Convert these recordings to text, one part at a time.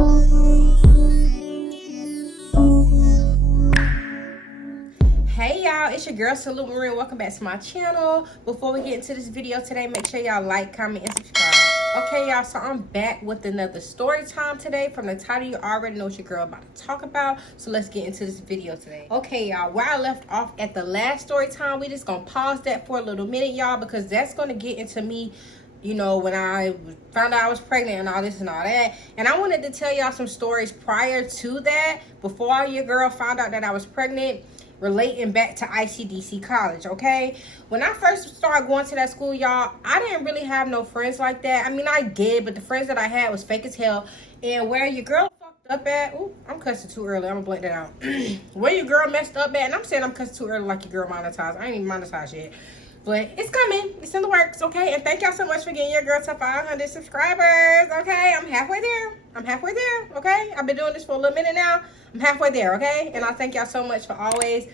Hey y'all, it's your girl Salute Marie. Welcome back to my channel. Before we get into this video today, make sure y'all like, comment, and subscribe. Okay y'all, so I'm back with another story time today. From the title, you already know what your girl about to talk about, so let's get into this video today. Okay y'all, where I left off at the last story time, we just gonna pause that for a little minute, y'all, because that's gonna get into me, you know, when I found out I was pregnant and all this and all that. And I wanted to tell y'all some stories prior to that, before your girl found out that I was pregnant, relating back to ICDC college. Okay, when I first started going to that school, y'all, I didn't really have no friends like that. I mean, I did, but the friends that I had was fake as hell. And where your girl fucked up at, ooh, I'm cussing too early, I'm gonna blank that out. Where your girl messed up at, and I'm saying I'm cussing too early like your girl monetized. I ain't even monetized yet, but it's coming, it's in the works. Okay, and thank y'all so much for getting your girl to 500 subscribers. Okay, I'm halfway there, okay, I've been doing this for a little minute now. I'm halfway there, okay? And I thank y'all so much for always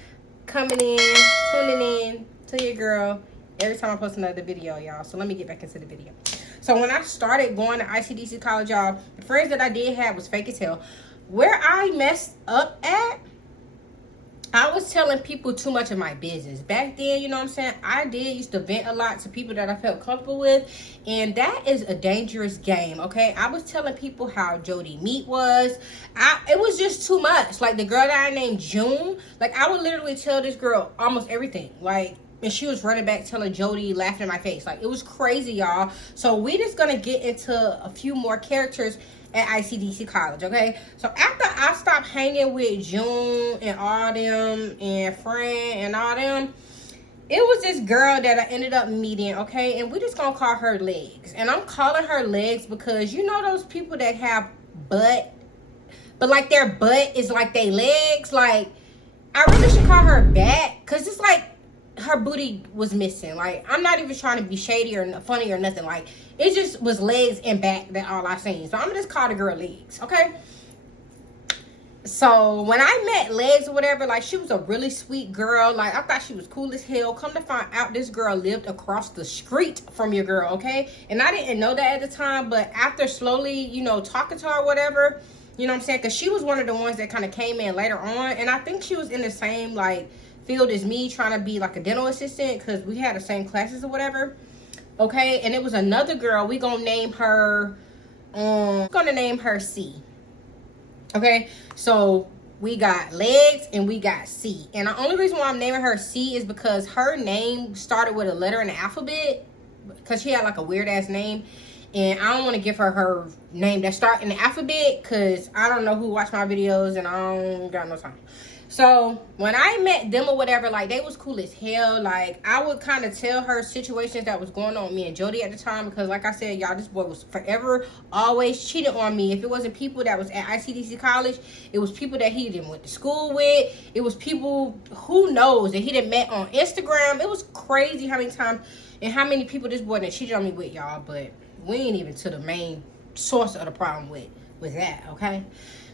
coming in, tuning in to your girl every time I post another video, y'all. So let me get back into the video. So when I started going to ICDC college, y'all, the friends that I did have was fake as hell. Where I messed up at, I was telling people too much of my business. Back then, you know what I'm saying, I used to vent a lot to people that I felt comfortable with, and that is a dangerous game, okay? I was telling people how Jody Meat was. It was just too much. Like the girl that I named June, like I would literally tell this girl almost everything. Like, and she was running back telling Jody, laughing in my face. Like, it was crazy, y'all. So we just gonna get into a few more characters at ICDC college, okay? So after I stopped hanging with June and all them and Fran and all them, it was this girl that I ended up meeting, okay? And we just gonna call her Legs. And I'm calling her Legs because you know those people that have butt, but like their butt is like they legs. Like, I really should call her back because it's like her booty was missing. Like, I'm not even trying to be shady or funny or nothing. Like, it just was legs and back that all I seen. So I'm gonna just call the girl Legs, okay? So when I met Legs or whatever, like, she was a really sweet girl. Like, I thought she was cool as hell. Come to find out, this girl lived across the street from your girl, okay? And I didn't know that at the time, but after slowly, you know, talking to her or whatever, you know what I'm saying? Because she was one of the ones that kind of came in later on. And I think she was in the same, like, field as me, trying to be like a dental assistant, because we had the same classes or whatever. Okay, and it was another girl. We gonna name her C. Okay, so we got Legs and we got C. And the only reason why I'm naming her C is because her name started with a letter in the alphabet, because she had like a weird ass name. And I don't want to give her name that start in the alphabet, because I don't know who watch my videos and I don't got no time. So when I met them or whatever, like, they was cool as hell. Like, I would kind of tell her situations that was going on with me and Jody at the time, because like I said, y'all, this boy was forever always cheating on me. If it wasn't people that was at ICDC college, it was people that he didn't went to school with. It was people, who knows, that he didn't met on Instagram. It was crazy how many times and how many people this boy done cheated on me with, y'all. But we ain't even to the main source of the problem with that, okay?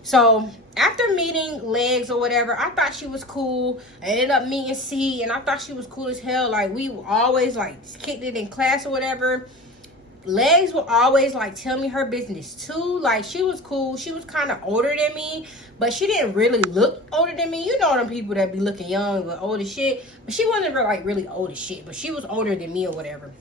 So after meeting Legs or whatever, I thought she was cool. I ended up meeting C, and I thought she was cool as hell. Like, we always like kicked it in class or whatever. Legs would always like tell me her business too. Like, she was cool. She was kind of older than me, but she didn't really look older than me. You know them people that be looking young but old as shit. But she wasn't like really old as shit, but she was older than me or whatever.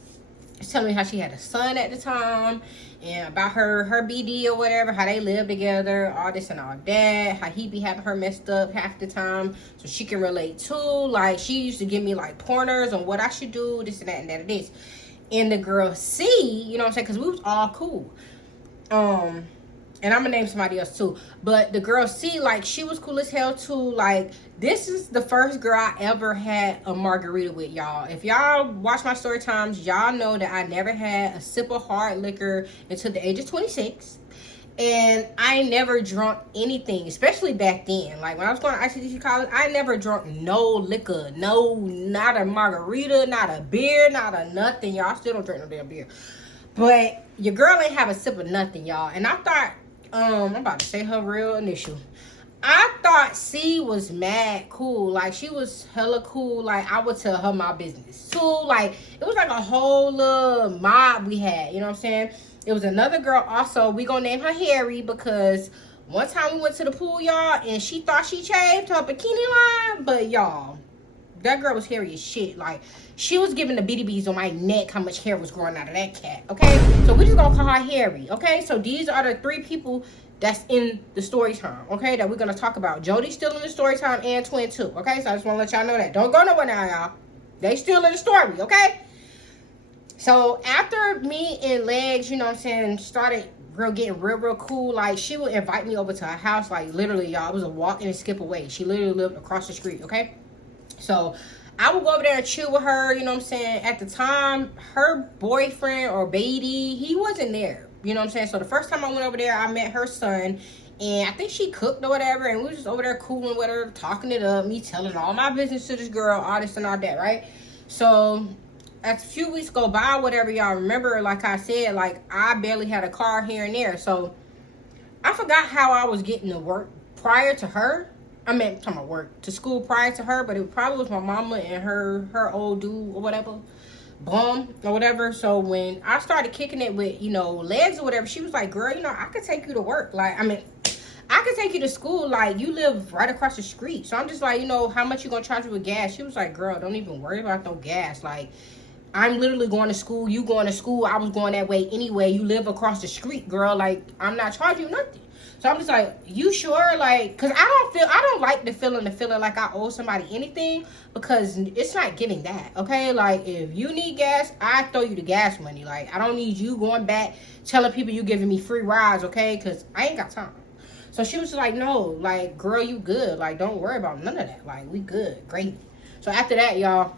She's telling me how she had a son at the time, and about her BD or whatever, how they live together, all this and all that, how he be having her messed up half the time, so she can relate too. Like, she used to give me like pointers on what I should do, this and that and that and this. And the girl C, you know what I'm saying, because we was all cool. And I'm gonna name somebody else too, but the girl C, like, she was cool as hell too. Like, this is the first girl I ever had a margarita with, y'all. If y'all watch my story times, y'all know that I never had a sip of hard liquor until the age of 26. And I never drunk anything, especially back then. Like, when I was going to ICDC college, I never drunk no liquor. No, not a margarita, not a beer, not a nothing, y'all. I still don't drink no damn beer. But your girl ain't have a sip of nothing, y'all. And I thought, I'm about to say her real initial. I thought C was mad cool. Like, she was hella cool. Like, I would tell her my business too. Like, it was like a whole little mob we had, you know what I'm saying? It was another girl also. We gonna name her Harry because one time we went to the pool, y'all, and she thought she shaved her bikini line, but y'all, that girl was hairy as shit. Like, she was giving the BDBs on my neck how much hair was growing out of that cat, okay? So we just gonna call her Harry, okay? So these are the 3 people that's in the story time, okay, that we're gonna talk about. Jody's still in the story time, and Twin too, okay? So I just wanna let y'all know that. Don't go nowhere now, y'all. They still in the story, okay? So after me and Legs, you know what I'm saying, started getting real cool, like, she would invite me over to her house, like, literally, y'all, it was a walk and a skip away. She literally lived across the street, okay? So I would go over there and chill with her, you know what I'm saying. At the time, her boyfriend or baby, he wasn't there, you know what I'm saying. So the first time I went over there, I met her son, and I think she cooked or whatever, and we was just over there cooling with her, talking it up, me telling all my business to this girl, all this and all that, right? So as a few weeks go by, whatever, y'all remember, like I said, like, I barely had a car here and there. So I forgot how I was getting to work prior to her. I meant, I'm talking about work, to school prior to her, but it probably was my mama and her old dude or whatever, bum or whatever. So when I started kicking it with, you know, Legs or whatever, she was like, girl, you know, I could take you to work. Like, I mean, I could take you to school. Like, you live right across the street. So I'm just like, you know, how much you gonna charge me with gas? She was like, girl, don't even worry about no gas. Like, I'm literally going to school. You going to school. I was going that way anyway. You live across the street, girl. Like, I'm not charging you nothing. So I'm just like, you sure? Like, because I don't like the feeling like I owe somebody anything, because it's not giving that, okay? Like, if you need gas, I throw you the gas money. Like, I don't need you going back telling people you giving me free rides, okay? Because I ain't got time. So she was just like, no, like, girl, you good. Like, don't worry about none of that. Like, we good. Great. So after that, y'all,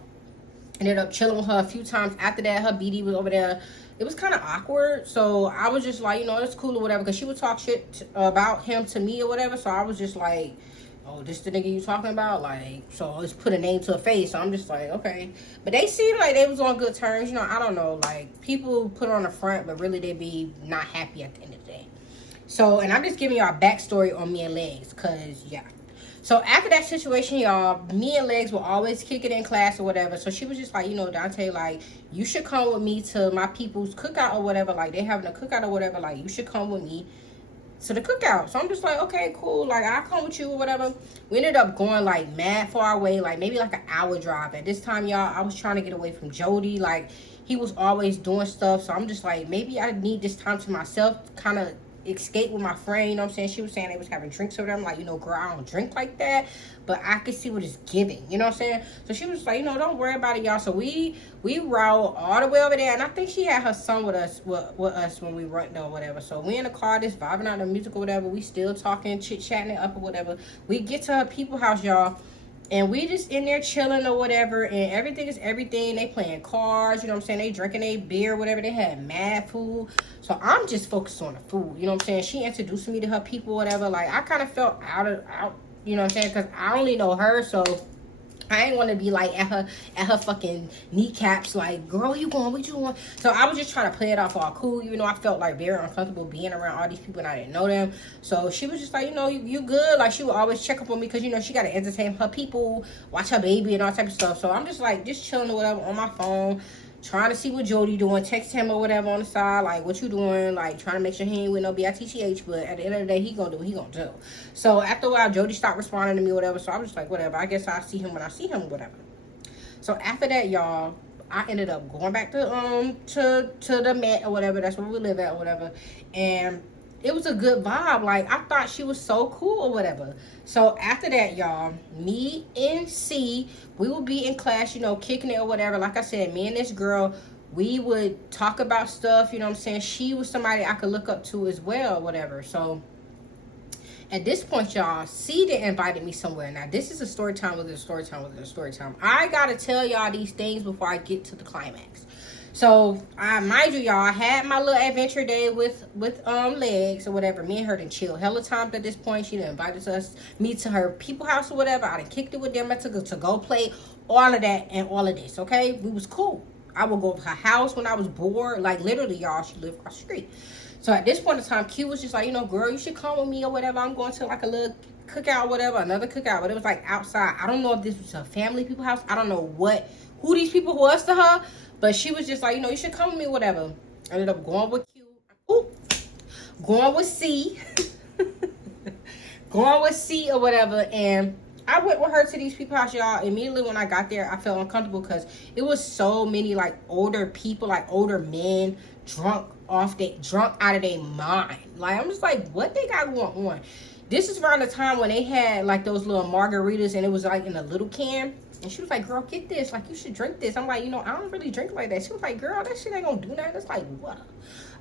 ended up chilling with her a few times. After that, her BD was over there. It was kind of awkward, so I was just like, you know, it's cool or whatever, because she would talk shit about him to me or whatever. So I was just like, oh, this the nigga you talking about? Like, so let's put a name to a face. So I'm just like, okay. But they seemed like they was on good terms. You know, I don't know, like, people put on the front, but really they be not happy at the end of the day. So, and I'm just giving y'all a backstory on me and Legs, because, yeah. So after that situation, y'all, me and Legs will always kick it in class or whatever. So she was just like, you know, Dante, like, you should come with me to my people's cookout or whatever. Like, they having a cookout or whatever. Like, you should come with me to the cookout. So I'm just like, okay, cool. Like, I'll come with you or whatever. We ended up going, like, mad far away. Like, maybe like an hour drive. At this time, y'all, I was trying to get away from Jody. Like, he was always doing stuff. So I'm just like, maybe I need this time to myself, kind of escape with my friend, you know what I'm saying. She was saying they was having drinks over there. I'm like, you know, girl, I don't drink like that, but I could see what it's giving, you know what I'm saying. So she was like, you know, don't worry about it, y'all. So we rode all the way over there, and I think she had her son with us when we went there or whatever. So we in the car, just vibing out the music or whatever. We still talking, chit-chatting it up or whatever. We get to her people house, y'all, and we just in there chilling or whatever, and everything is everything. They playing cards, you know what I'm saying. They drinking a beer, whatever. They had mad food. So I'm just focused on the food, you know what I'm saying. She introduced me to her people, whatever. Like, I kind of felt out, you know what I'm saying, because I only know her, so I ain't want to be like at her fucking kneecaps, like, girl, you going, what you want? So I was just trying to play it off all cool, even though I felt like very uncomfortable being around all these people and I didn't know them. So she was just like, you know, you good. Like, she would always check up on me, because, you know, she got to entertain her people, watch her baby and all type of stuff. So I'm just like, just chilling or whatever on my phone, trying to see what Jody doing, text him or whatever on the side, like, what you doing, like, trying to make sure he ain't with no BITTH, but at the end of the day, he gonna do what he gonna do. So after a while, Jody stopped responding to me or whatever, so I was just like, whatever, I guess I'll see him when I see him, whatever. So after that, y'all, I ended up going back to the Met or whatever, that's where we live at or whatever, and it was a good vibe. Like, I thought she was so cool or whatever. So after that, y'all, me and C, we would be in class, you know, kicking it or whatever. Like I said, me and this girl, we would talk about stuff, you know what I'm saying. She was somebody I could look up to as well or whatever. So at this point, y'all, C done invited me somewhere. Now, this is a story time within a story time within a story time. I gotta tell y'all these things before I get to the climax. So, mind you, y'all, I had my little adventure day with Legs or whatever. Me and her done chill hella times at this point. She done invited me to her people house or whatever. I done kicked it with them. I took her to go play, all of that and all of this, okay? We was cool. I would go to her house when I was bored. Like, literally, y'all, she lived across the street. So, at this point in time, Q was just like, you know, girl, you should come with me or whatever. I'm going to, like, a little cookout or whatever, another cookout. But it was, like, outside. I don't know if this was a family people house. I don't know who these people was to her. But she was just like, you know, you should come with me, whatever. I ended up going with Q. going with C. Going with C or whatever. And I went with her to these people's house, y'all. Immediately when I got there, I felt uncomfortable because it was so many like older people, like older men, drunk out of their mind. Like, I'm just like, what they got going on? This is around the time when they had like those little margaritas and it was like in a little can. And she was like, girl, get this. Like, you should drink this. I'm like, you know, I don't really drink like that. She was like, girl, that shit ain't gonna do nothing. It's like, what?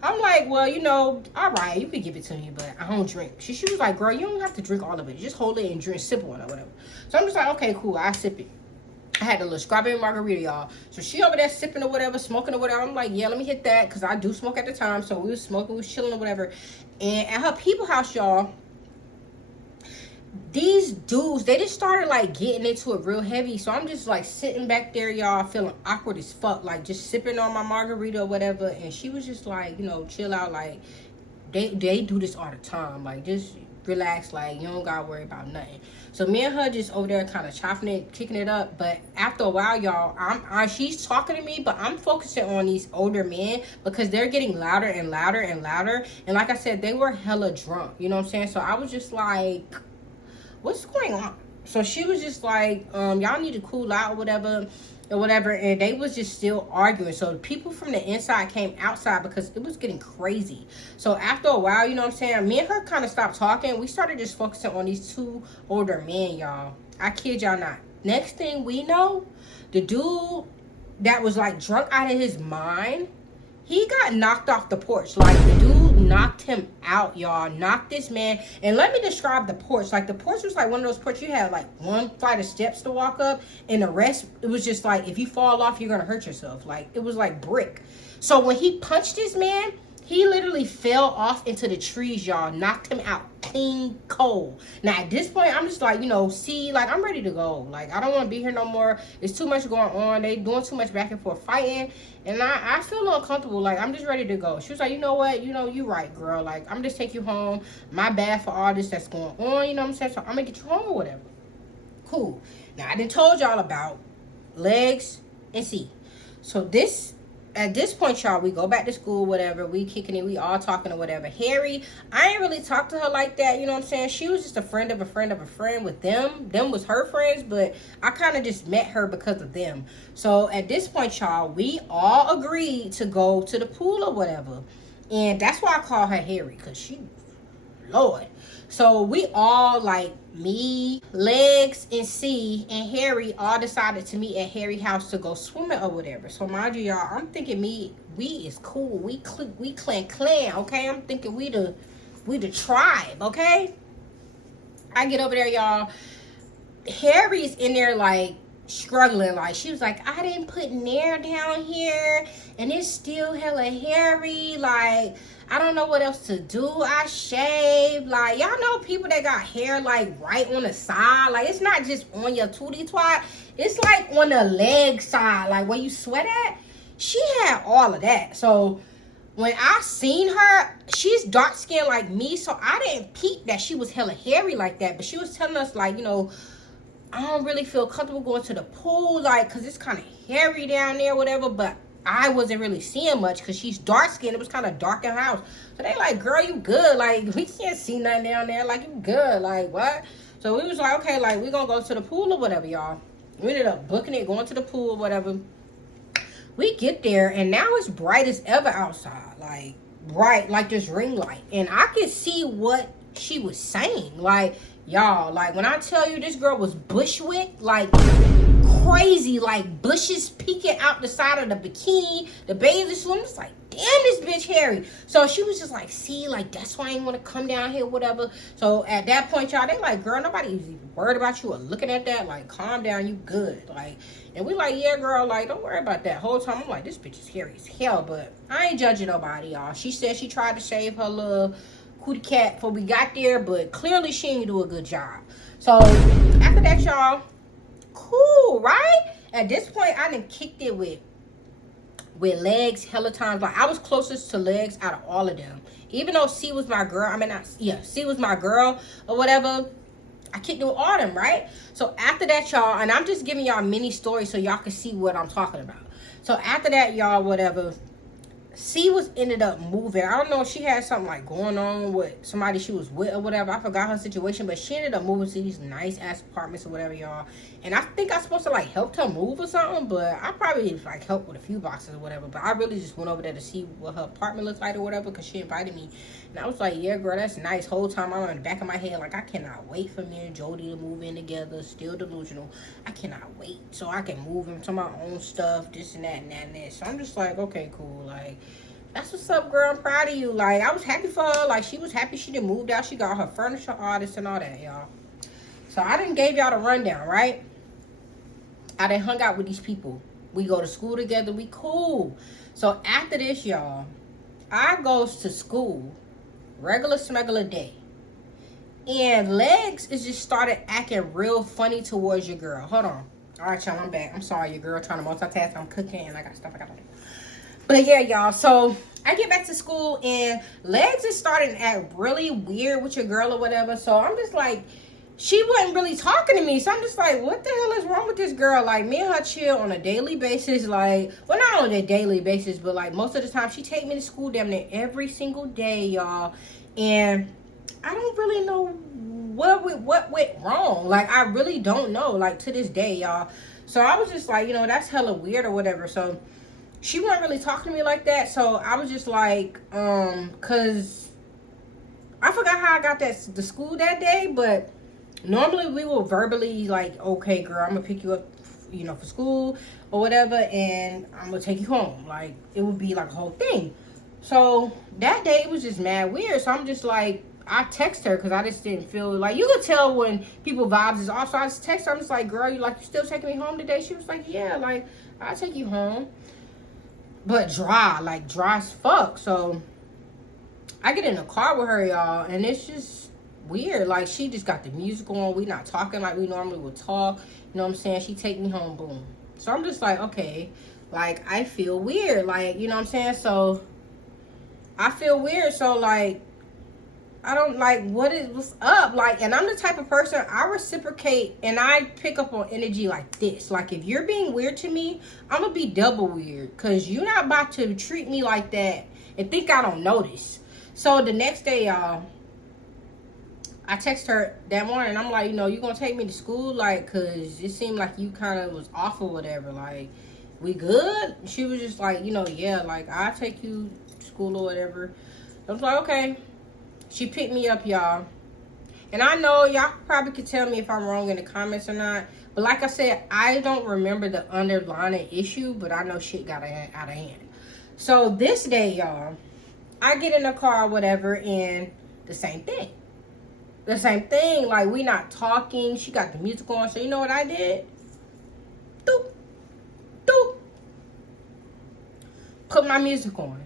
I'm like, well, you know, all right, you could give it to me, but I don't drink. She was like, girl, you don't have to drink all of it. Just hold it and drink, sip on it or whatever. So I'm just like, okay, cool. I sip it. I had a little strawberry margarita, y'all. So she over there sipping or whatever, smoking or whatever. I'm like, yeah, let me hit that, because I do smoke at the time. So we was smoking, we was chilling or whatever. And at her people house, y'all, these dudes, they just started like getting into it real heavy. So I'm just like sitting back there, y'all, feeling awkward as fuck, like just sipping on my margarita or whatever. And she was just like, you know, chill out. Like they do this all the time. Like, just relax. Like, you don't gotta worry about nothing. So me and her just over there kind of chopping it, kicking it up. But after a while, y'all, she's talking to me, but I'm focusing on these older men because they're getting louder and louder and louder. And like I said, they were hella drunk. You know what I'm saying? So I was just like, what's going on? So she was just like, y'all need to cool out or whatever, and they was just still arguing. So the people from the inside came outside because it was getting crazy. So after a while, you know what I'm saying, me and her kind of stopped talking. We started just focusing on these two older men, y'all. I kid y'all not. Next thing we know, the dude that was like drunk out of his mind, he got knocked off the porch. Like, the dude knocked him out, y'all. Knocked this man. And let me describe the porch. Like, the porch was like one of those porches you had like one flight of steps to walk up, and the rest, it was just like, if you fall off, you're gonna hurt yourself. Like, it was like brick. So when he punched this man, he literally fell off into the trees, y'all. Knocked him out clean cold. Now at this point, I'm just like, you know, see, like, I'm ready to go. Like, I don't want to be here no more. It's too much going on. They doing too much back and forth fighting, and I feel uncomfortable. Like, I'm just ready to go. She was like, you know what, you know, you right, girl. Like, I'm just take you home. My bad for all this that's going on, you know what I'm saying? So I'm gonna get you home or whatever. Cool. Now I done told y'all about Legs and C. So at this point, y'all, we go back to school, whatever. We kicking it. We all talking or whatever. Harry, I ain't really talked to her like that. You know what I'm saying? She was just a friend of a friend of a friend with them. Them was her friends, but I kind of just met her because of them. So at this point, y'all, we all agreed to go to the pool or whatever. And that's why I call her Harry, because she, Lord. So we all, like, me, Legs, and C, and Harry all decided to meet at Harry's house to go swimming or whatever. So mind you, y'all, I'm thinking we is cool. We clan, okay? I'm thinking we the tribe, okay? I get over there, y'all. Harry's in there, like, struggling. Like, she was like, I didn't put Nair down here, and it's still hella hairy. Like, I don't know what else to do. I shaved. Like, y'all know people that got hair like right on the side. Like, it's not just on your tootie twat. It's like on the leg side, like where you sweat at. She had all of that. So when I seen her, she's dark skinned like me, so I didn't peep that she was hella hairy like that. But she was telling us, like, you know, I don't really feel comfortable going to the pool, like, because it's kind of hairy down there, whatever. But I wasn't really seeing much because she's dark skinned. It was kind of dark in the house. So they like, girl, you good. Like, we can't see nothing down there. Like, you good. Like, what? So we was like, okay, like, we gonna go to the pool or whatever, y'all. We ended up booking it, going to the pool or whatever. We get there, and now it's bright as ever outside. Like, bright, like this ring light. And I could see what she was saying. Like, y'all, like, when I tell you this girl was bushwick, like, crazy, like bushes peeking out the side of the bikini, the bathing suit. I'm just like, damn, this bitch hairy. So she was just like, see, like, that's why I ain't want to come down here, whatever. So at that point, y'all, they like, girl, nobody's even worried about you or looking at that. Like, calm down, you good. Like, and we like, yeah, girl, like, don't worry about that. Whole time I'm like, this bitch is hairy as hell. But I ain't judging nobody, y'all. She said she tried to shave her little cootie cat before we got there, but clearly she didn't do a good job. So after that, y'all, cool, right? At this point, I done kicked it with Legs hella times. Like, I was closest to Legs out of all of them. Even though C was my girl, C was my girl or whatever, I kicked it with all them, right? So after that, y'all, and I'm just giving y'all mini stories so y'all can see what I'm talking about. So after that, y'all, whatever, C was ended up moving. I don't know if she had something like going on with somebody she was with or whatever. I forgot her situation, but she ended up moving to these nice ass apartments or whatever, y'all. And I think I was supposed to like help her move or something, but I probably like helped with a few boxes or whatever. But I really just went over there to see what her apartment looked like or whatever, because she invited me. And I was like, yeah, girl, that's nice. Whole time I'm in the back of my head like, I cannot wait for me and Jody to move in together. Still delusional. I cannot wait so I can move into my own stuff, this and that and that and that. So I'm just like, okay, cool. Like, that's what's up, girl. I'm proud of you. Like, I was happy for her. Like, she was happy she done moved out. She got her furniture artist and all that, y'all. So I done gave y'all the rundown, right? I done hung out with these people. We go to school together. We cool. So after this, y'all, I goes to school regular smuggler day. And Legs is just started acting real funny towards your girl. Hold on. All right, y'all, I'm back. I'm sorry, your girl trying to multitask. I'm cooking and I got stuff I got to do. But yeah, y'all, so I get back to school and Legs is starting to act really weird with your girl or whatever. So I'm just like, she wasn't really talking to me. So I'm just like, what the hell is wrong with this girl? Like, me and her chill on a daily basis. Like, well, not on a daily basis, but like most of the time she take me to school damn near every single day, y'all. And I don't really know what went wrong. Like, I really don't know, like, to this day, y'all. So I was just like, you know, that's hella weird or whatever. So she wasn't really talking to me like that. So I was just like, cause I forgot how I got the school that day, but normally we will verbally like, okay, girl, I'm gonna pick you up, you know, for school or whatever, and I'm gonna take you home. Like, it would be like a whole thing. So that day it was just mad weird. So I'm just like, I text her because I just didn't feel like, you could tell when people vibes is off. So I just text her. I'm just like, girl, you still taking me home today? She was like, yeah, like, I'll take you home. But dry as fuck. So I get in the car with her, y'all, and it's just weird. Like, she just got the music on. We not talking like we normally would talk. You know what I'm saying? She take me home, boom. So I'm just like, okay, like, I feel weird. Like, you know what I'm saying? So I feel weird. So like, I don't like what's up. Like, and I'm the type of person, I reciprocate and I pick up on energy like this. Like, if you're being weird to me, I'm gonna be double weird, because you're not about to treat me like that and think I don't notice. So the next day, y'all, I text her that morning. I'm like, you know, you gonna take me to school? Like, cause it seemed like you kind of was off or whatever. Like, we good? She was just like, you know, yeah, like, I'll take you to school or whatever. I was like, okay. She picked me up, y'all. And I know y'all probably could tell me if I'm wrong in the comments or not. But like I said, I don't remember the underlying issue, but I know shit got out of hand. So this day, y'all, I get in the car or whatever, and the same thing. The same thing. Like, we not talking. She got the music on. So you know what I did? Doop. Doop. Put my music on.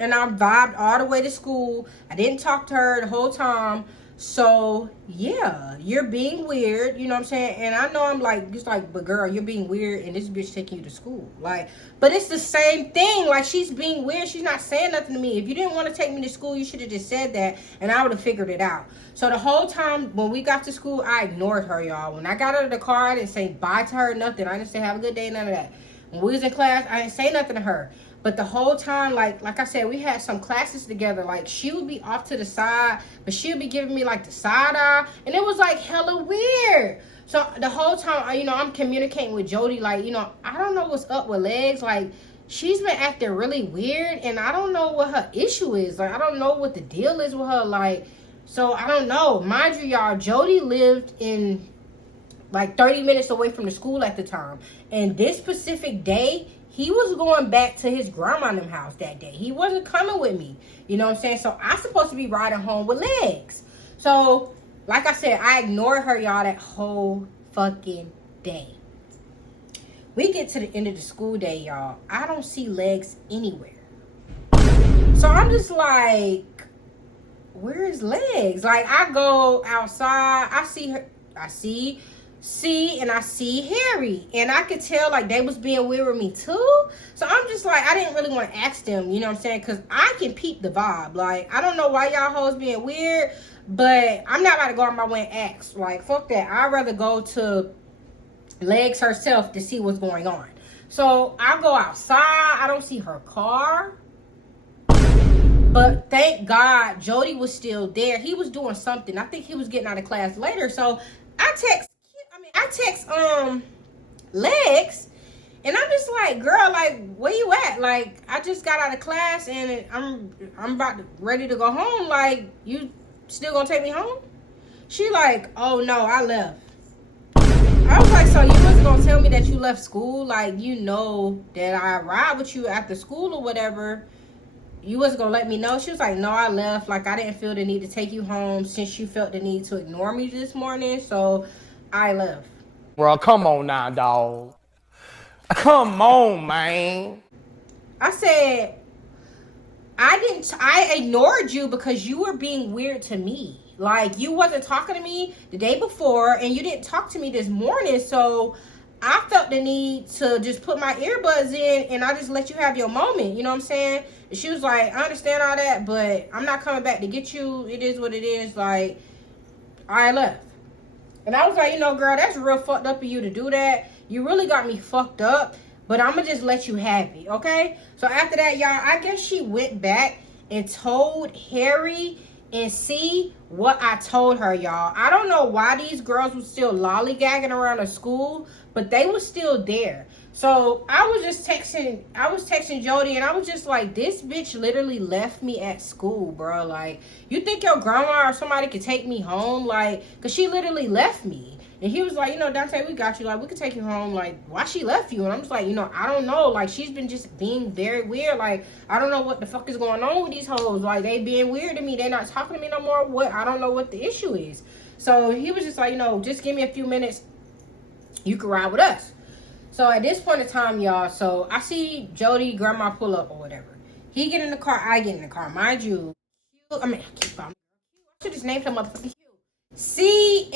And I vibed all the way to school. I didn't talk to her the whole time. So, yeah, you're being weird. You know what I'm saying? And I know I'm like, just like, but girl, you're being weird and this bitch taking you to school. Like, but it's the same thing. Like, she's being weird. She's not saying nothing to me. If you didn't want to take me to school, you should have just said that and I would have figured it out. So the whole time when we got to school, I ignored her, y'all. When I got out of the car, I didn't say bye to her, nothing. I didn't say have a good day, none of that. When we was in class, I didn't say nothing to her. But the whole time, like I said, we had some classes together. Like, she would be off to the side, but she would be giving me, like, the side eye. And it was, like, hella weird. So, the whole time, you know, I'm communicating with Jody. Like, you know, I don't know what's up with Legs. Like, she's been acting really weird. And I don't know what her issue is. Like, I don't know what the deal is with her. Like, so, I don't know. Mind you, y'all, Jody lived in, like, 30 minutes away from the school at the time. And this specific day, he was going back to his grandma and them house that day. He wasn't coming with me. You know what I'm saying? So I'm supposed to be riding home with Legs. So, like I said, I ignored her, y'all, that whole fucking day. We get to the end of the school day, y'all. I don't see Legs anywhere. So I'm just like, where is Legs? Like, I go outside. I see her. I see and I see Harry, and I could tell like they was being weird with me too. So I'm just like, I didn't really want to ask them, you know what I'm saying, because I can peep the vibe. Like, I don't know why y'all hoes being weird, but I'm not about to go on my way and ask. Like, fuck that. I'd rather go to Legs herself to see what's going on. So I go outside. I don't see her car. But thank God Jody was still there. He was doing something. I think he was getting out of class later. So I text Legs, and I'm just like, girl, like, where you at? Like, I just got out of class and I'm ready to go home. Like, you still gonna take me home? She like, oh no, I left. I was like, so you wasn't gonna tell me that you left school? Like, you know that I ride with you after school or whatever. You wasn't gonna let me know? She was like, no, I left. Like, I didn't feel the need to take you home since you felt the need to ignore me this morning. So I left. Bro, come on now, dog. Come on, man. I said, I ignored you because you were being weird to me. Like, you wasn't talking to me the day before, and you didn't talk to me this morning, so I felt the need to just put my earbuds in, and I just let you have your moment, you know what I'm saying? And she was like, I understand all that, but I'm not coming back to get you. It is what it is. Like, I left. And I was like, you know, girl, that's real fucked up of you to do that. You really got me fucked up, but I'm going to just let you have it, okay? So after that, y'all, I guess she went back and told Harry and C what I told her, y'all. I don't know why these girls were still lollygagging around the school, but they were still there. So I was texting Jody, and I was just like, this bitch literally left me at school, bro. Like, you think your grandma or somebody could take me home? Like, because she literally left me. And he was like, you know, Dante, we got you. Like, we could take you home. Like, why she left you? And I'm just like, you know, I don't know. Like, she's been just being very weird. Like, I don't know what the fuck is going on with these hoes. Like, they being weird to me. They not talking to me no more. What? I don't know what the issue is. So he was just like, you know, just give me a few minutes. You can ride with us. So at this point in time, y'all, so I see Jody, grandma pull up or whatever. He get in the car, I get in the car. Mind you, I should just name him motherfucking Hugh. C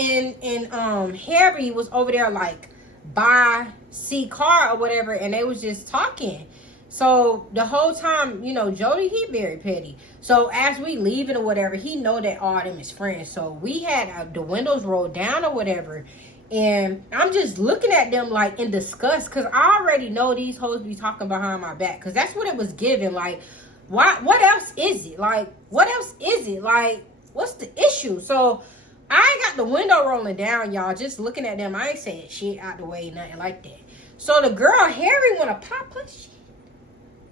and Harry was over there like by C car or whatever, and they was just talking. So the whole time, you know, Jody, he very petty. So as we leaving or whatever, he know that all them is friends. So we had the windows rolled down or whatever. And I'm just looking at them like in disgust, because I already know these hoes be talking behind my back, because that's what it was given. Like, what else is it? Like, what else is it? Like, what's the issue? So I got the window rolling down, y'all, just looking at them. I ain't saying shit out the way, nothing like that. So the girl, Harry, want to pop her shit.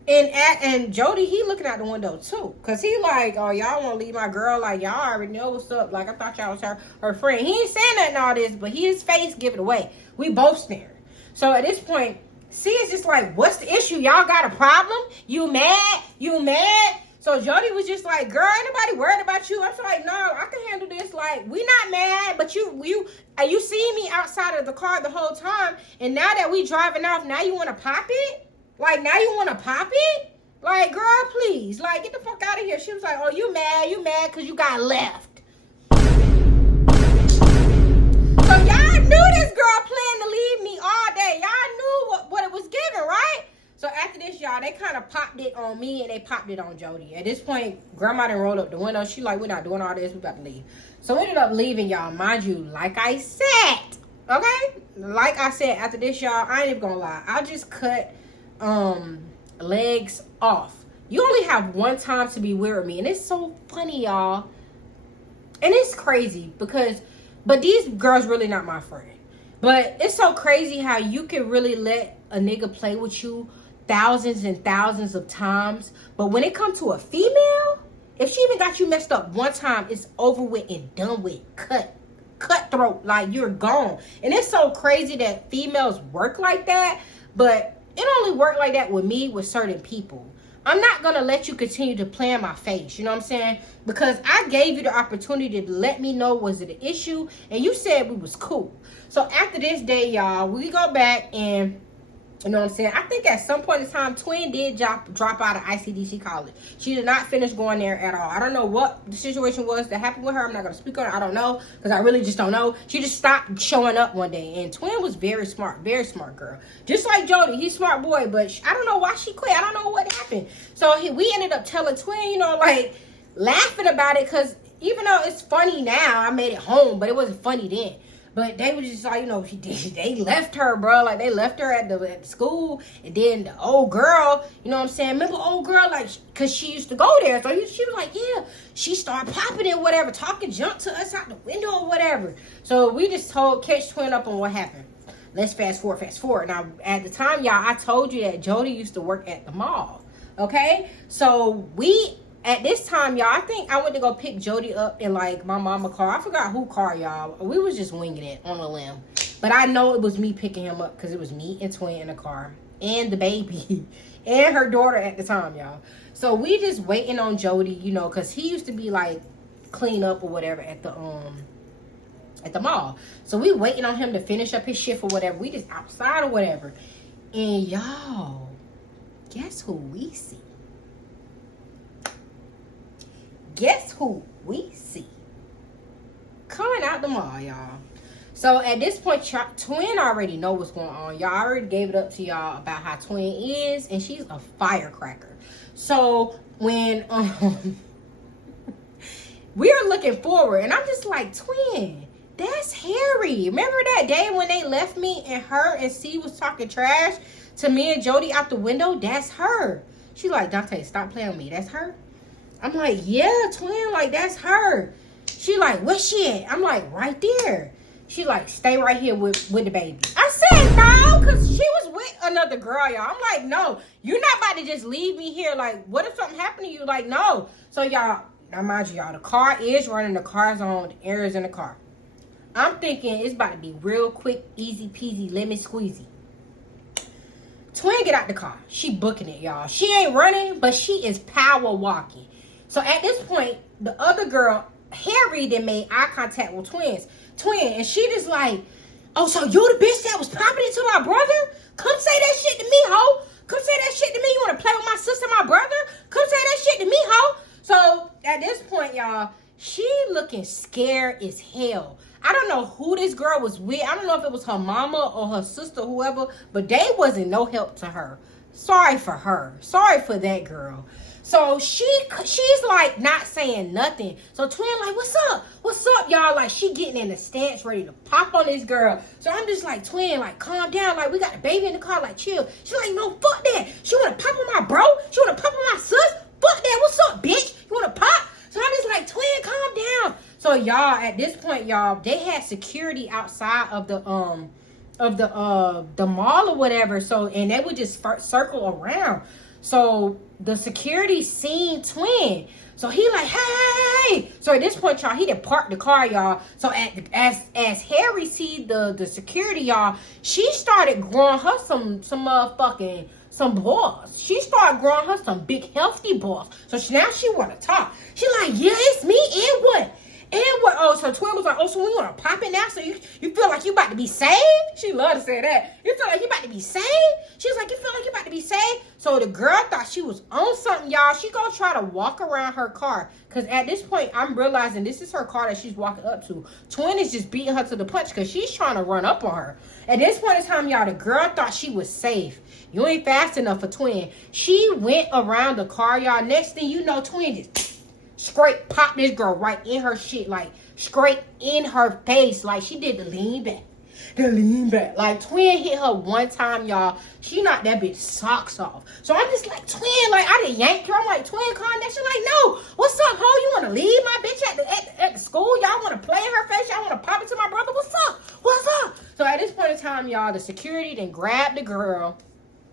And Jody, he looking out the window too, cause he like, oh, y'all want to leave my girl? Like, y'all already know what's up. Like, I thought y'all was her friend. He ain't saying nothing all this, but his face give it away. We both staring. So at this point, C is just like, what's the issue? Y'all got a problem? You mad? You mad? So Jody was just like, girl, ain't nobody worried about you. I'm just like, no, I can handle this. Like, we not mad, but you see me outside of the car the whole time, and now that we driving off, now you want to pop it? Like, now you want to pop it? Like, girl, please. Like, get the fuck out of here. She was like, oh, you mad because you got left. So y'all knew this girl planned to leave me all day. Y'all knew what it was giving, right? So after this, y'all, they kind of popped it on me and they popped it on Jody. At this point, grandma didn't roll up the window. She like, we're not doing all this. We about to leave. So we ended up leaving, y'all. Mind you, like I said, okay? Like I said, after this, y'all, I ain't even gonna lie. I just cut Legs off. You only have one time to be weird with me, and it's so funny, y'all, and it's crazy but these girls really not my friend. But it's so crazy how you can really let a nigga play with you thousands and thousands of times, but when it comes to a female, if she even got you messed up one time, it's over with and done with. Cutthroat, like, you're gone. And it's so crazy that females work like that, but it only worked like that with me, with certain people. I'm not going to let you continue to play in my face, you know what I'm saying? Because I gave you the opportunity to let me know was it an issue, and you said we was cool. So after this day, y'all, we go back and, you know what I'm saying, I think at some point in time, Twin did drop out of ICDC college. She did not finish going there at all. I don't know what the situation was that happened with her. I'm not going to speak on it. I don't know, because I really just don't know. She just stopped showing up one day, and Twin was very smart girl. Just like Jody, he's a smart boy, but I don't know why she quit. I don't know what happened. So we ended up telling Twin, you know, like, laughing about it, because even though it's funny now, I made it home, but it wasn't funny then. But they was just like, you know, they left her, bro. Like, they left her at the school. And then the old girl, you know what I'm saying? Remember old girl? Like, because she used to go there. So she was like, yeah. She started popping in whatever, talking junk to us out the window or whatever. So we just told Catch Twin up on what happened. Let's fast forward. Now, at the time, y'all, I told you that Jody used to work at the mall. Okay? So at this time, y'all, I think I went to go pick Jody up in, like, my mama car. I forgot who car, y'all. We was just winging it on a limb. But I know it was me picking him up because it was me and Twin in the car. And the baby. And her daughter at the time, y'all. So we just waiting on Jody, you know, because he used to be, like, clean up or whatever at the mall. So we waiting on him to finish up his shift or whatever. We just outside or whatever. And, y'all, guess who we see? Guess who we see coming out the mall, y'all? So at this point, Twin already know what's going on. Y'all already gave it up to y'all about how Twin is, and she's a firecracker. So when we are looking forward, and I'm just like, Twin, that's Harry. Remember that day when they left me and her and C was talking trash to me and Jody out the window? That's her. She like, Dante, stop playing with me. That's her. I'm like, yeah, Twin, like, that's her. She like, where's she at? I'm like, right there. She like, stay right here with the baby. I said no, because she was with another girl, y'all. I'm like, no, you're not about to just leave me here. Like, what if something happened to you? Like, no. So, y'all, now mind you, y'all, the car is running. The car's on. The air is in the car. I'm thinking it's about to be real quick, easy peasy, lemon squeezy. Twin get out the car. She booking it, y'all. She ain't running, but she is power walking. So at this point, the other girl, Harry, then made eye contact with Twin, and she just like, oh, so you the bitch that was popping into my brother? Come say that shit to me, ho. Come say that shit to me. You want to play with my sister, my brother? Come say that shit to me, ho. So at this point, y'all, she looking scared as hell. I don't know who this girl was with. I don't know if it was her mama or her sister, whoever, but they wasn't no help to her. Sorry for her. Sorry for that girl. So she's like not saying nothing. So Twin like, what's up? What's up, y'all? Like, she getting in the stance ready to pop on this girl. So I'm just like, Twin, like, calm down. Like, we got the baby in the car. Like, chill. She like, no, fuck that. She want to pop on my bro. She want to pop on my sis. Fuck that. What's up, bitch? You want to pop? So I'm just like, Twin, calm down. So y'all, at this point, y'all, they had security outside of the mall or whatever. So, and they would just circle around. So the security seen Twin. So he like, hey. So at this point, y'all, he done parked the car, y'all. So as Harry see the security, y'all, she started growing her some balls. She started growing her some big healthy balls. So now she want to talk. She like, yeah, it's me, and what? And what? Oh, so Twin was like, oh, so we want to pop it now? So you feel like you about to be saved? She love to say that. You feel like you about to be saved? She was like, you feel like you about to be saved? So the girl thought she was on something, y'all. She gonna try to walk around her car. Because at this point, I'm realizing this is her car that she's walking up to. Twin is just beating her to the punch because she's trying to run up on her. At this point in time, y'all, the girl thought she was safe. You ain't fast enough for Twin. She went around the car, y'all. Next thing you know, Twin just straight pop this girl right in her shit, like straight in her face, like she did the lean back. Like Twin hit her one time, y'all. She knocked that bitch socks off. So I'm just like, Twin, like I done yanked her. I'm like, Twin, calm down. She like, no, what's up, ho? You want to leave my bitch at the school? Y'all want to play in her face? Y'all want to pop it to my brother? What's up? What's up? So at this point in time, y'all, the security then grabbed the girl.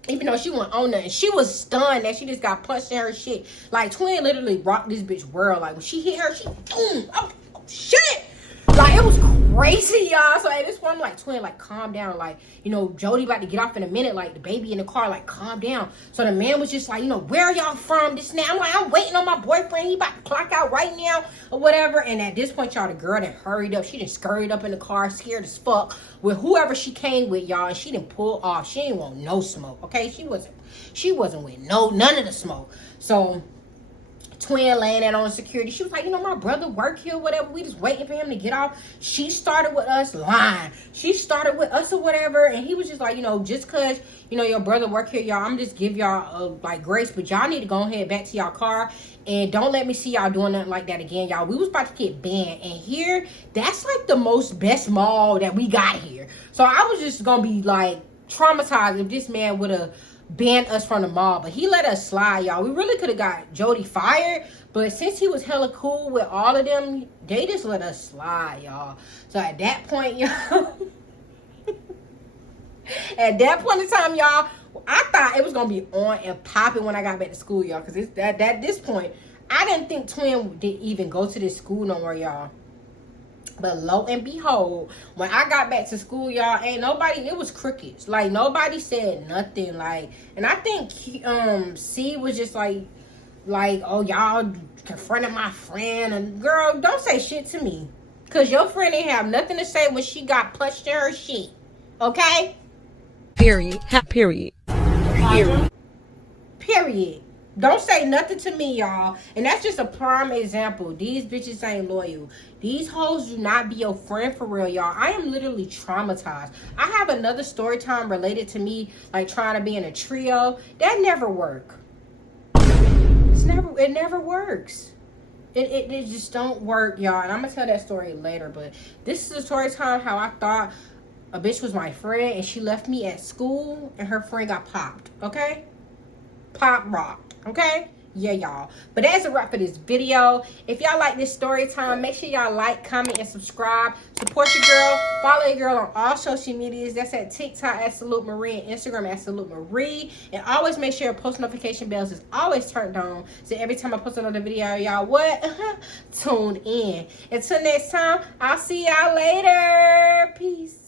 Even though she wasn't on nothing, she was stunned that she just got punched in her shit. Like, Twin literally rocked this bitch world. Like, when she hit her, she, boom, oh shit. Like, it was crazy, y'all. So, at this point, I'm like, Twin, like, calm down. Like, you know, Jody about to get off in a minute. Like, the baby in the car, like, calm down. So, the man was just like, you know, where are y'all from? This and that. I'm like, I'm waiting on my boyfriend. He about to clock out right now or whatever. And at this point, y'all, the girl that hurried up. She just scurried up in the car, scared as fuck, with whoever she came with, y'all. And she didn't pull off. She didn't want no smoke, okay? She wasn't with none of the smoke. So, Twin laying that on security. She was like, you know, my brother work here, whatever. We just waiting for him to get off. She started with us lying. She started with us or whatever. And he was just like, you know, just because, you know, your brother work here, y'all, I'm just give y'all like grace. But y'all need to go ahead back to y'all car. And don't let me see y'all doing nothing like that again, y'all. We was about to get banned. And here, that's like the best mall that we got here. So I was just going to be like traumatized if this man would have banned us from the mall, but he let us slide, y'all. We really could have got Jody fired, but since he was hella cool with all of them, they just let us slide, y'all. So at that point, y'all, at that point in time, y'all, I thought it was gonna be on and popping when I got back to school, y'all, because it's at this point, I didn't think Twin didn't even go to this school no more, y'all. But lo and behold, when I got back to school, y'all, ain't nobody, it was crickets. Like, nobody said nothing. Like, and I think C was just like, oh, y'all confronted my friend. And girl, don't say shit to me. Because your friend didn't have nothing to say when she got punched in her shit. Okay? Period. Period. Period. Period. Don't say nothing to me, y'all. And that's just a prime example. These bitches ain't loyal. These hoes do not be your friend for real, y'all. I am literally traumatized. I have another story time related to me, like trying to be in a trio. That never work. It never works. It just don't work, y'all. And I'm gonna tell that story later. But this is a story time how I thought a bitch was my friend and she left me at school and her friend got popped. Okay? Pop rock. Okay? Yeah, y'all. But that's a wrap for this video. If y'all like this story time, make sure y'all like, comment, and subscribe. Support your girl. Follow your girl on all social medias. That's at TikTok at Salute Marie and Instagram at Salute Marie. And always make sure your post notification bells is always turned on. So every time I post another video, y'all what? Tune in. Until next time, I'll see y'all later. Peace.